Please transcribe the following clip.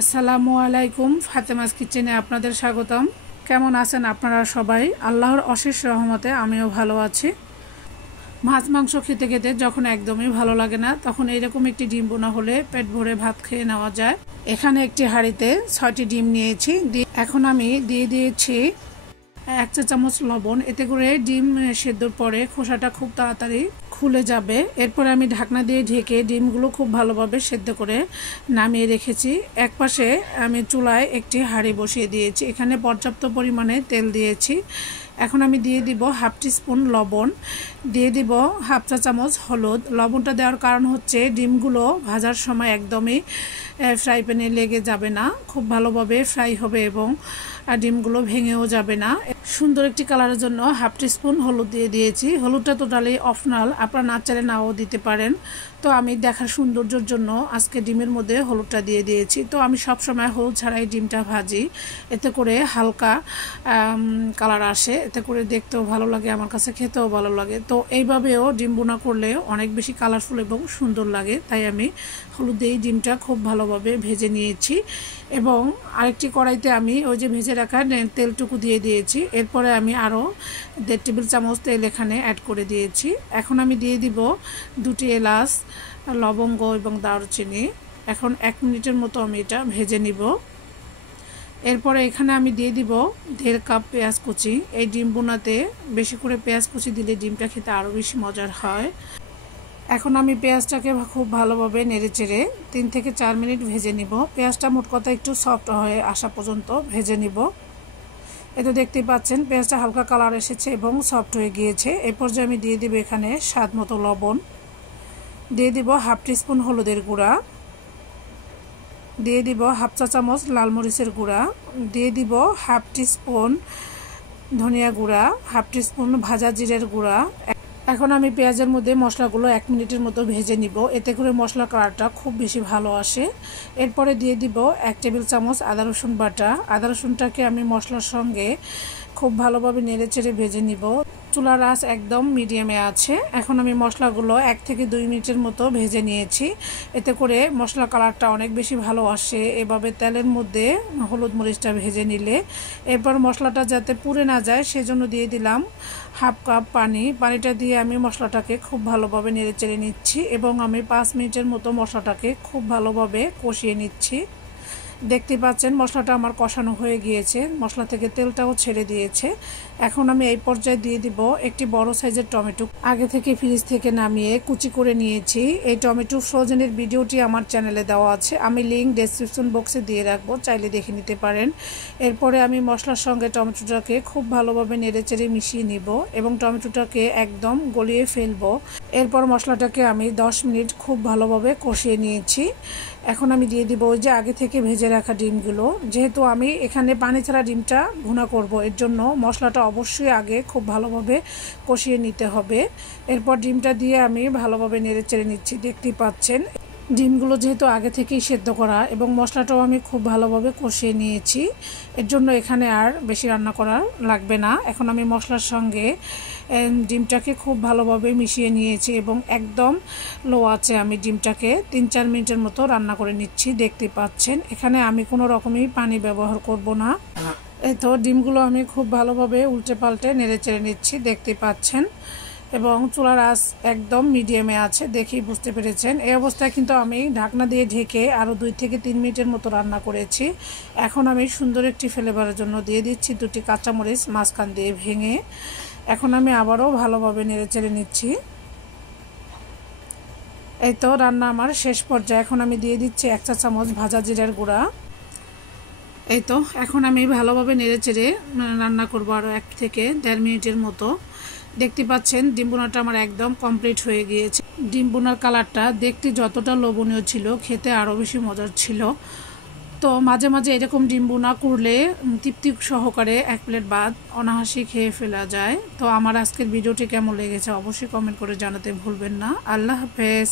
আসসালামু আলাইকুম। ফাতেমাস কিচেনে আপনাদের স্বাগতম। কেমন আছেন আপনারা সবাই? আল্লাহর অশেষ রহমতে আমিও ভালো আছি। মাছ মাংস খেতে খেতে যখন একদমই ভালো লাগে না, তখন এইরকম একটি ডিম বোনা হলে পেট ভরে ভাত খেয়ে নেওয়া যায়। এখানে একটি হাঁড়িতে 6টি ডিম নিয়েছি। এখন আমি দিয়ে দিয়েছি 1 চা চামচ লবণ। এতে করে ডিম সেদ্ধর পরে খোসাটা খুব তাড়াতাড়ি খুলে যাবে। এরপরে আমি ঢাকনা দিয়ে ঢেকে ডিমগুলো খুব ভালোভাবে সেদ্ধ করে নামিয়ে রেখেছি। একপাশে আমি চুলায় একটি হাঁড়ি বসিয়ে দিয়েছি। এখানে পর্যাপ্ত পরিমাণে তেল দিয়েছি। এখন আমি দিয়ে দিব হাফ টিস্পুন লবণ, দিয়ে দিব হাফ চা চামচ হলুদ। লবণটা দেওয়ার কারণ হচ্ছে ডিমগুলো ভাজার সময় একদমই ফ্রাই প্যানে লেগে যাবে না, খুব ভালোভাবে ফ্রাই হবে এবং ডিমগুলো ভেঙেও যাবে না। সুন্দর একটি কালারের জন্য হাফ টিস্পুন হলুদ দিয়ে দিয়েছি। হলুদটা টোটালি অপশনাল, আপনারা না চাইলে নাও দিতে পারেন। তো আমি দেখার সৌন্দর্যের জন্য আজকে ডিমের মধ্যে হলুদটা দিয়ে দিয়েছি। তো আমি সবসময় হলুদ ছাড়াই ডিমটা ভাজি, এতে করে হালকা কালার আসে, এতে করে দেখতেও ভালো লাগে, আমার কাছে খেতেও ভালো লাগে। তো এইভাবেও ডিম বোনা করলে অনেক বেশি কালারফুল এবং সুন্দর লাগে। তাই আমি হলুদ দিয়ে ডিমটা খুব ভালোভাবে ভেজে নিয়েছি এবং আরেকটি কড়াইতে আমি ওই যে ভেজে রাখা তেলটুকু দিয়ে দিয়েছি। এরপরে আমি আরও 1.5 টেবিল চামচ তেল এখানে অ্যাড করে দিয়েছি। এখন আমি দিয়ে দিব 2টি এলাচ, লবঙ্গ এবং দারুচিনি। এখন 1 মিনিটের মতো আমি এটা ভেজে নিব। এরপরে এখানে আমি দিয়ে দিব 1.5 কাপ পেঁয়াজ কুচি। এই ডিম বোনাতে বেশি করে পেঁয়াজ কুচি দিলে ডিমটা খেতে আরও বেশি মজার হয়। এখন আমি পেঁয়াজটাকে খুব ভালোভাবে নেড়েচেড়ে 3 থেকে 4 মিনিট ভেজে নিব। পেঁয়াজটা মোট কথা একটু সফট হয়ে আসা পর্যন্ত ভেজে নিব। এতে দেখতে পাচ্ছেন পেঁয়াজটা হালকা কালার এসেছে এবং সফট হয়ে গিয়েছে। এই পর্যায়ে আমি দিয়ে দিব এখানে স্বাদ মতো লবণ, দিয়ে দিব হাফ টিস্পুন হলুদের গুঁড়া, দিয়ে দিব হাফ চা চামচ লাল মরিচের গুঁড়া, দিয়ে দিব হাফ টিস্পুন ধনিয়া গুঁড়া, হাফ টিস্পুন ভাজা জিরের গুঁড়া। এখন আমি পেঁয়াজের মধ্যে মশলাগুলো 1 মিনিটের মতো ভেজে নিব, এতে করে মশলার কালারটা খুব বেশি ভালো আসে। এরপরে দিয়ে দিব 1 টেবিল চামচ আদা রসুন বাটা। আদা রসুনটাকে আমি মশলার সঙ্গে খুব ভালোভাবে নেড়েচেড়ে ভেজে নিব। চুলার আঁচ একদম মিডিয়ামে আছে। এখন আমি মশলাগুলো 1 থেকে 2 মিনিটের মতো ভেজে নিয়েছি, এতে করে মশলা কালারটা অনেক বেশি ভালো আসে এভাবে তেলের মধ্যে হলুদ মরিচটা ভেজে নিলে। এরপর মশলাটা যাতে পুড়ে না যায় সেজন্য দিয়ে দিলাম হাফ কাপ পানি। পানিটা দিয়ে আমি মশলাটাকে খুব ভালোভাবে নেড়েচেড়ে নিচ্ছি এবং আমি 5 মিনিটের মতো মশলাটাকে খুব ভালোভাবে কষিয়ে নিচ্ছি। দেখতে পাচ্ছেন মশলাটা আমার কষানো হয়ে গিয়েছে, মশলা থেকে তেলটাও ছেড়ে দিয়েছে। এখন আমি এই পর্যায়ে দিয়ে দিব একটি বড় সাইজের টমেটো, আগে থেকে ফ্রিজ থেকে নামিয়ে কুচি করে নিয়েছি। এই টমেটো ফ্রোজেনের ভিডিওটি আমার চ্যানেলে দেওয়া আছে, আমি লিঙ্ক ডেসক্রিপশন বক্সে দিয়ে রাখবো, চাইলে দেখে নিতে পারেন। এরপরে আমি মশলার সঙ্গে টমেটোটাকে খুব ভালোভাবে নেড়েচেড়ে মিশিয়ে নিব এবং টমেটোটাকে একদম গলিয়ে ফেলবো। এরপর মশলাটাকে আমি 10 মিনিট খুব ভালোভাবে কষিয়ে নিয়েছি। এখন আমি দিয়ে দিব ওই যে আগে থেকে ভেজে রাখা ডিমগুলো। যেহেতু আমি এখানে পানি ছাড়া ডিমটা ভুনা করব, এর জন্য মশলাটা অবশ্যই আগে খুব ভালোভাবে কষিয়ে নিতে হবে। এরপর ডিমটা দিয়ে আমি ভালোভাবে নেড়েচেড়ে নিচ্ছি। দেখতেই পাচ্ছেন ডিমগুলো যেহেতু আগে থেকেই সেদ্ধ করা এবং মশলাটাও আমি খুব ভালোভাবে কষিয়ে নিয়েছি, এর জন্য এখানে আর বেশি রান্না করা লাগবে না। এখন আমি মশলার সঙ্গে ডিমটাকে খুব ভালোভাবে মিশিয়ে নিয়েছি এবং একদম লো আছে আমি ডিমটাকে 3-4 মিনিটের মতো রান্না করে নিচ্ছি। দেখতে পাচ্ছেন এখানে আমি কোনো রকমই পানি ব্যবহার করব না। এই তো ডিমগুলো আমি খুব ভালোভাবে উল্টে পাল্টে নেড়েচেড়ে নিচ্ছি, দেখতে পাচ্ছেন, এবং চুলার আঁচ একদম মিডিয়ামে আছে, দেখেই বুঝতে পেরেছেন। এই অবস্থায় কিন্তু আমি ঢাকনা দিয়ে ঢেকে আরও 2 থেকে 3 মিনিটের মতো রান্না করেছি। এখন আমি সুন্দর একটি ফ্লেভারের জন্য দিয়ে দিচ্ছি 2টি কাঁচামরিচ মাঝখান দিয়ে ভেঙে। এখন আমি আবারও ভালোভাবে নেড়েচেড়ে নিচ্ছি। এই তো রান্না আমার শেষ পর্যায়ে। এখন আমি দিয়ে দিচ্ছি 1 চা চামচ ভাজা জিরার গুঁড়া। এই তো এখন আমি ভালোভাবে নেড়েচেড়ে রান্না করবো আরও 1 থেকে 1.5 মিনিটের মতো। দেখতে পাচ্ছেন ডিম বোনাটা আমার একদম কমপ্লিট হয়ে গিয়েছে। ডিম বোনার কালারটা দেখতে যতটা লোভনীয় ছিল, খেতে আরও বেশি মজার ছিল। তো মাঝে মাঝে এরকম ডিম বোনা করলে তৃপ্তি সহকারে 1 প্লেট ভাত অনায়াসে খেয়ে ফেলা যায়। তো আমার আজকের ভিডিওটি কেমন লেগেছে অবশ্যই কমেন্ট করে জানাতে ভুলবেন না। আল্লাহ হাফেজ।